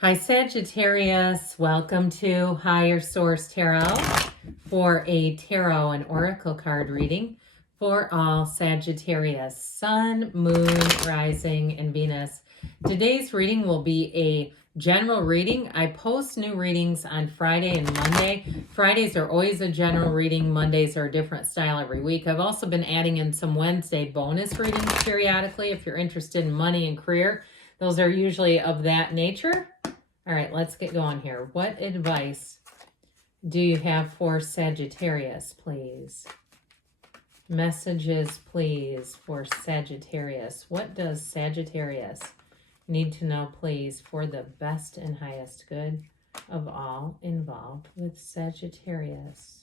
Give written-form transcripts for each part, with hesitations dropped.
Hi Sagittarius, welcome to Higher Source Tarot for a tarot and oracle card reading for all Sagittarius, Sun, Moon, Rising, and Venus. Today's reading will be a general reading. I post new readings on Friday and Monday. Fridays are always a general reading. Mondays are a different style every week. I've also been adding in some Wednesday bonus readings periodically if you're interested in money and career. Those are usually of that nature. All right, let's get going here. What advice do you have for Sagittarius, please? Messages, please, for Sagittarius. What does Sagittarius need to know, please, for the best and highest good of all involved with Sagittarius?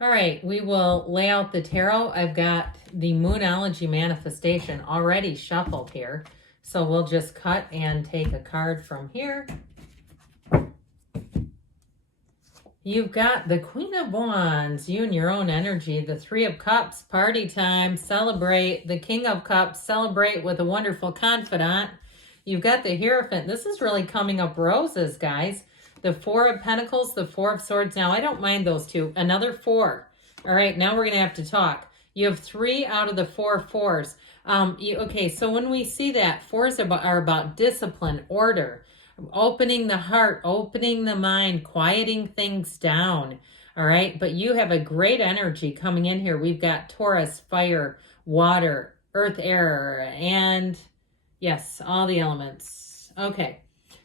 All right, we will lay out the tarot. I've got the Moonology manifestation already shuffled here. So we'll just cut and take a card from here. You've got the Queen of Wands, you and your own energy, the Three of Cups, party time, celebrate, the King of Cups, celebrate with a wonderful confidant. You've got the Hierophant. This is really coming up roses, guys. The Four of Pentacles, the Four of Swords. Now, I don't mind those two. Another four. All right, now we're going to have to talk. You have 3 out of the 4 fours. Okay, so when we see that, fours are about discipline, order, opening the heart, opening the mind, quieting things down. All right, but you have a great energy coming in here. We've got Taurus, fire, water, earth, air, and yes, all the elements. Okay,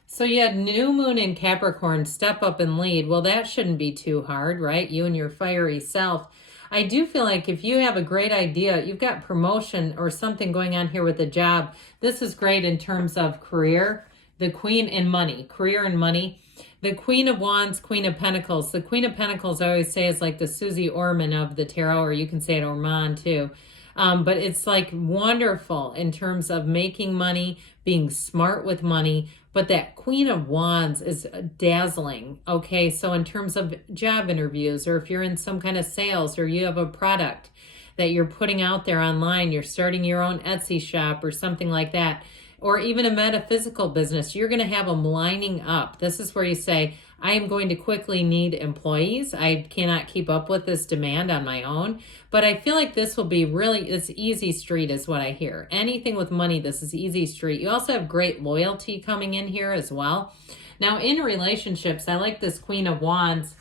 so you had new moon in Capricorn, step up and lead. Well, that shouldn't be too hard, right? You and your fiery self. I do feel like if you have a great idea, you've got promotion or something going on here with a job, this is great in terms of career, the Queen and money, career and money. The Queen of Wands, Queen of Pentacles. The Queen of Pentacles, I always say, is like the Susie Orman of the tarot, or you can say it Orman too. But it's like wonderful in terms of making money, being smart with money. But that Queen of Wands is dazzling. Okay, so in terms of job interviews, or if you're in some kind of sales, or you have a product that you're putting out there online, you're starting your own Etsy shop or something like that, or even a metaphysical business, you're going to have them lining up. This is where you say, I am going to quickly need employees. I cannot keep up with this demand on my own. But I feel like this will be really, it's easy street is what I hear. Anything with money, this is easy street. You also have great loyalty coming in here as well. Now in relationships, I like this Queen of Wands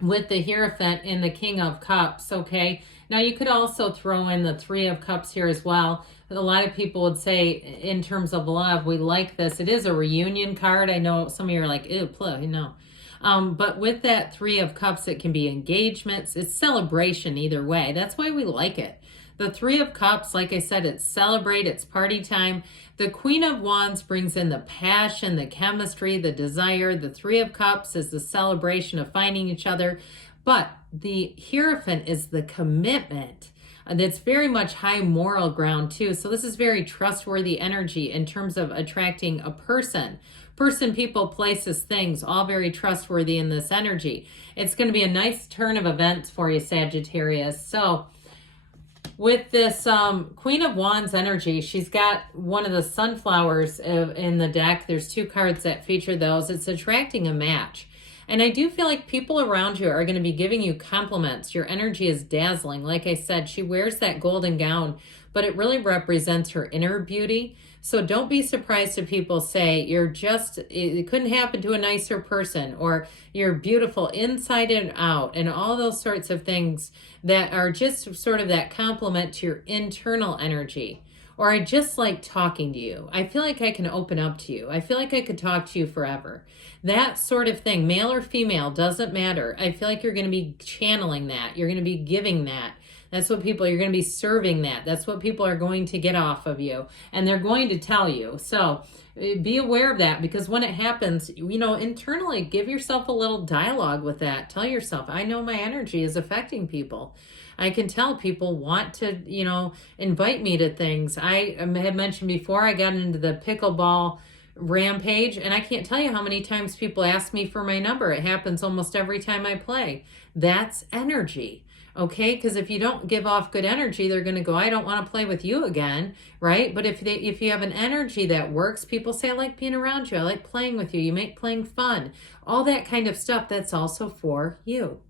with the Hierophant and the King of Cups, okay? Now you could also throw in the Three of Cups here as well. A lot of people would say in terms of love, we like this. It is a reunion card. I know some of you are like, ew, no. But with that Three of Cups, it can be engagements. It's celebration either way. That's why we like it. The Three of Cups, like I said, it's celebrate, it's party time. The Queen of Wands brings in the passion, the chemistry, the desire. The Three of Cups is the celebration of finding each other. But the Hierophant is the commitment. That's very much high moral ground too. So this is very trustworthy energy in terms of attracting a person. Person, people, places, things, all very trustworthy in this energy. It's going to be a nice turn of events for you, Sagittarius. So with this Queen of Wands energy, she's got one of the sunflowers in the deck. There's 2 cards that feature those. It's attracting a match. And I do feel like people around you are going to be giving you compliments. Your energy is dazzling. Like I said, she wears that golden gown, but it really represents her inner beauty. So don't be surprised if people say it couldn't happen to a nicer person, or you're beautiful inside and out, and all those sorts of things that are just sort of that compliment to your internal energy. Or I just like talking to you. I feel like I can open up to you. I feel like I could talk to you forever. That sort of thing, male or female, doesn't matter. I feel like you're going to be channeling that. You're going to be giving that. That's what you're going to be serving that. That's what people are going to get off of you. And they're going to tell you. So be aware of that, because when it happens, internally, give yourself a little dialogue with that. Tell yourself, I know my energy is affecting people. I can tell people want to, invite me to things. I had mentioned before, I got into the pickleball rampage, and I can't tell you how many times people ask me for my number. It happens almost every time I play. That's energy. Okay, because if you don't give off good energy, they're going to go, I don't want to play with you again, right? But if you have an energy that works, people say, I like being around you, I like playing with you, you make playing fun, all that kind of stuff, that's also for you.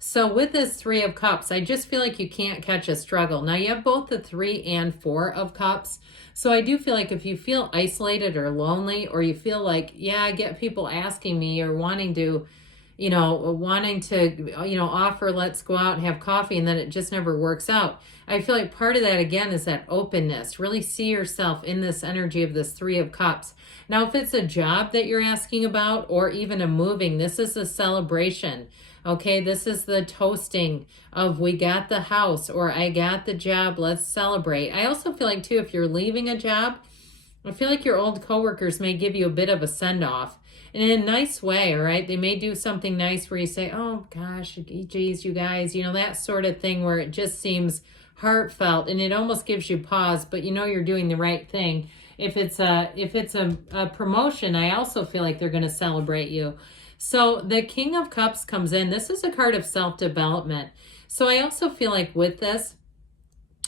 So with this Three of Cups, I just feel like you can't catch a struggle. Now you have both the 3 and 4 of Cups. So I do feel like if you feel isolated or lonely, or you feel like, yeah, I get people asking me or wanting to, offer, let's go out and have coffee, and then it just never works out. I feel like part of that, again, is that openness. Really see yourself in this energy of this Three of Cups. Now, if it's a job that you're asking about, or even a moving, this is a celebration. Okay, this is the toasting of we got the house, or I got the job, let's celebrate. I also feel like, too, if you're leaving a job, I feel like your old coworkers may give you a bit of a send-off. And in a nice way, all right? They may do something nice where you say, oh, gosh, geez, you guys, that sort of thing where it just seems heartfelt and it almost gives you pause, but you're doing the right thing. If it's a promotion, I also feel like they're going to celebrate you. So the King of Cups comes in. This is a card of self-development. So I also feel like with this,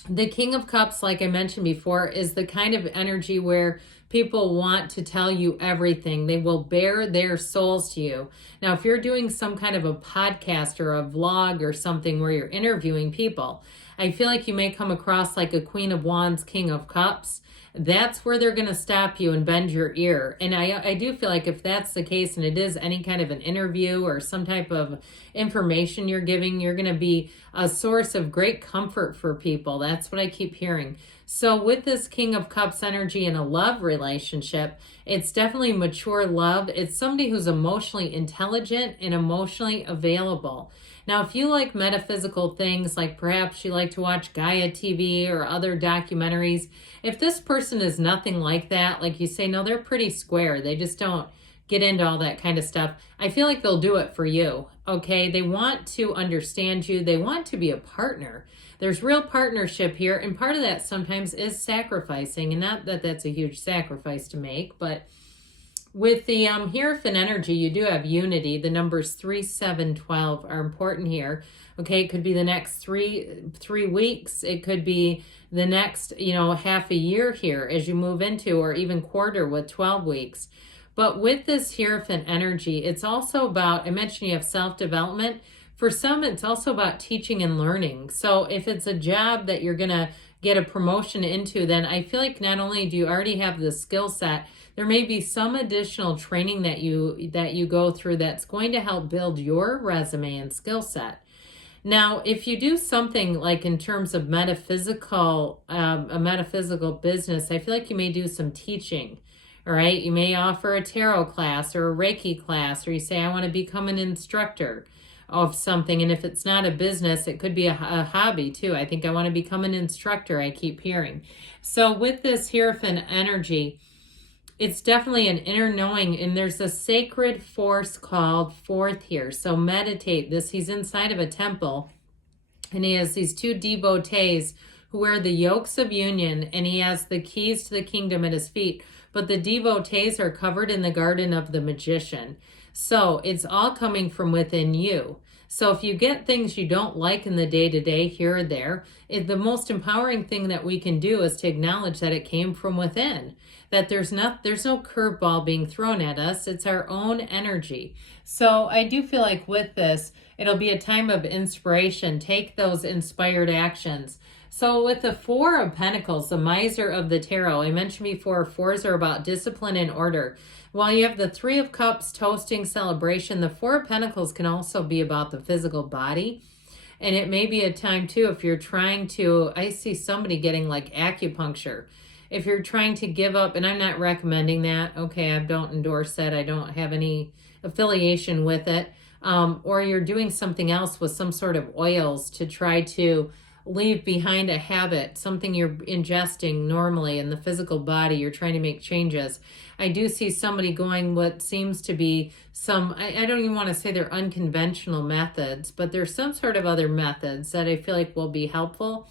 the King of Cups, like I mentioned before, is the kind of energy where people want to tell you everything. They will bare their souls to you. Now, if you're doing some kind of a podcast or a vlog or something where you're interviewing people, I feel like you may come across like a Queen of Wands, King of Cups. That's where they're going to stop you and bend your ear. And I do feel like if that's the case, and it is any kind of an interview or some type of information you're giving, you're going to be a source of great comfort for people. That's what I keep hearing. So with this King of Cups energy in a love relationship, it's definitely mature love. It's somebody who's emotionally intelligent and emotionally available. Now, if you like metaphysical things, like perhaps you like to watch Gaia TV or other documentaries, if this person is nothing like that, like you say, no, they're pretty square, they just don't get into all that kind of stuff, I feel like they'll do it for you, okay? They want to understand you. They want to be a partner. There's real partnership here, and part of that sometimes is sacrificing, and not that that's a huge sacrifice to make, but with the Hierophant energy, you do have unity. The numbers 3, 7, 12 are important here. Okay, it could be the next three weeks. It could be the next, half a year here as you move into, or even quarter with 12 weeks. But with this Hierophant energy, it's also about, I mentioned you have self-development. For some, it's also about teaching and learning. So if it's a job that you're going to get a promotion into, then I feel like not only do you already have the skill set, there may be some additional training that you go through that's going to help build your resume and skill set. Now, if you do something like in terms of metaphysical, a metaphysical business, I feel like you may do some teaching. All right, you may offer a tarot class or a Reiki class, or you say, I want to become an instructor of something. And if it's not a business, it could be a hobby too. I think I want to become an instructor, I keep hearing. So with this Hierophant energy, it's definitely an inner knowing, and there's a sacred force called forth here. So meditate this. He's inside of a temple, and he has these 2 devotees who wear the yokes of union, and he has the keys to the kingdom at his feet. But the devotees are covered in the garden of the magician. So it's all coming from within you. So if you get things you don't like in the day-to-day here or there, the most empowering thing that we can do is to acknowledge that it came from within, that there's no curveball being thrown at us. It's our own energy. So I do feel like with this, it'll be a time of inspiration. Take those inspired actions. So with the 4 of Pentacles, the miser of the tarot, I mentioned before, 4s are about discipline and order. While you have the 3 of Cups, toasting, celebration, the 4 of Pentacles can also be about the physical body. And it may be a time too, if you're trying to, I see somebody getting like acupuncture. If you're trying to give up, and I'm not recommending that, okay, I don't endorse that, I don't have any affiliation with it, or you're doing something else with some sort of oils to try to leave behind a habit, something you're ingesting normally in the physical body, you're trying to make changes. I do see somebody going what seems to be some, I don't even want to say they're unconventional methods, but there's some sort of other methods that I feel like will be helpful.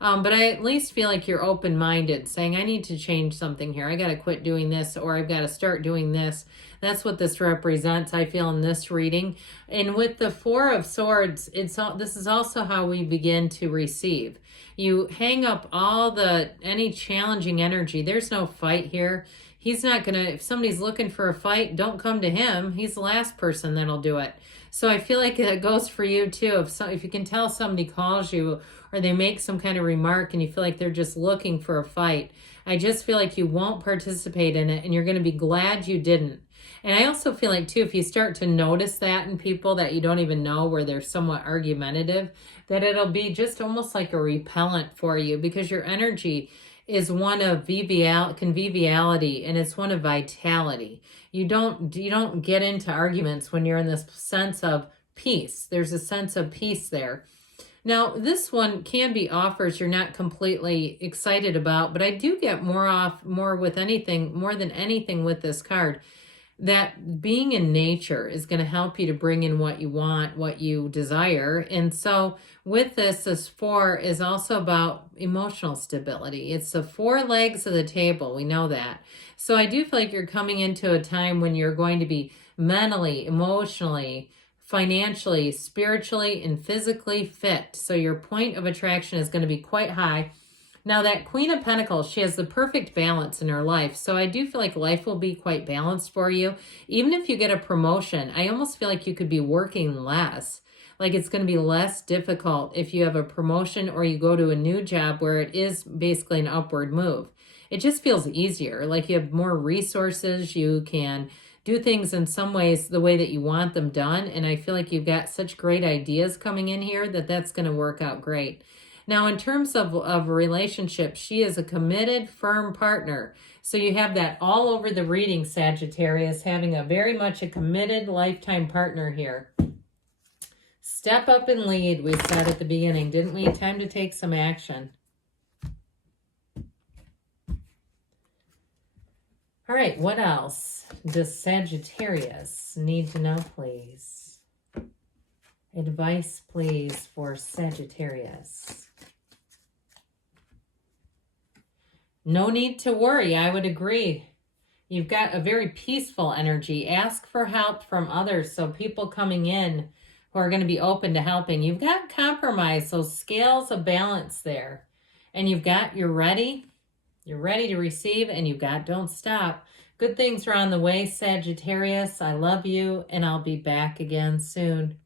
But I at least feel like you're open-minded, saying, I need to change something here. I got to quit doing this, or I've got to start doing this. That's what this represents, I feel, in this reading. And with the Four of Swords, this is also how we begin to receive. You hang up any challenging energy. There's no fight here. He's not going to, if somebody's looking for a fight, don't come to him. He's the last person that'll do it. So I feel like that goes for you too. If you can tell somebody calls you or they make some kind of remark and you feel like they're just looking for a fight, I just feel like you won't participate in it and you're going to be glad you didn't. And I also feel like too, if you start to notice that in people that you don't even know, where they're somewhat argumentative, that it'll be just almost like a repellent for you, because your energy is one of conviviality, and it's one of vitality. You don't get into arguments when you're in this sense of peace. There's a sense of peace there. Now, this one can be offers you're not completely excited about, but I do get more than anything with this card, that being in nature is going to help you to bring in what you want, what you desire. And so with this four is also about emotional stability. It's the four legs of the table. We know that. So I do feel like you're coming into a time when you're going to be mentally, emotionally, financially, spiritually, and physically fit. So your point of attraction is going to be quite high. Now, that Queen of Pentacles, she has the perfect balance in her life. So I do feel like life will be quite balanced for you. Even if you get a promotion, I almost feel like you could be working less. Like it's going to be less difficult if you have a promotion or you go to a new job where it is basically an upward move. It just feels easier. Like you have more resources. You can do things in some ways the way that you want them done. And I feel like you've got such great ideas coming in here that that's going to work out great. Now, in terms of a relationship, she is a committed, firm partner. So you have that all over the reading, Sagittarius, having a very much a committed lifetime partner here. Step up and lead, we said at the beginning, didn't we? Time to take some action. All right, what else does Sagittarius need to know, please? Advice, please, for Sagittarius. No need to worry, I would agree. You've got a very peaceful energy. Ask for help from others. So people coming in who are going to be open to helping. You've got compromise, so scales of balance there. And you're ready. You're ready to receive, and you've got don't stop. Good things are on the way, Sagittarius. I love you, and I'll be back again soon.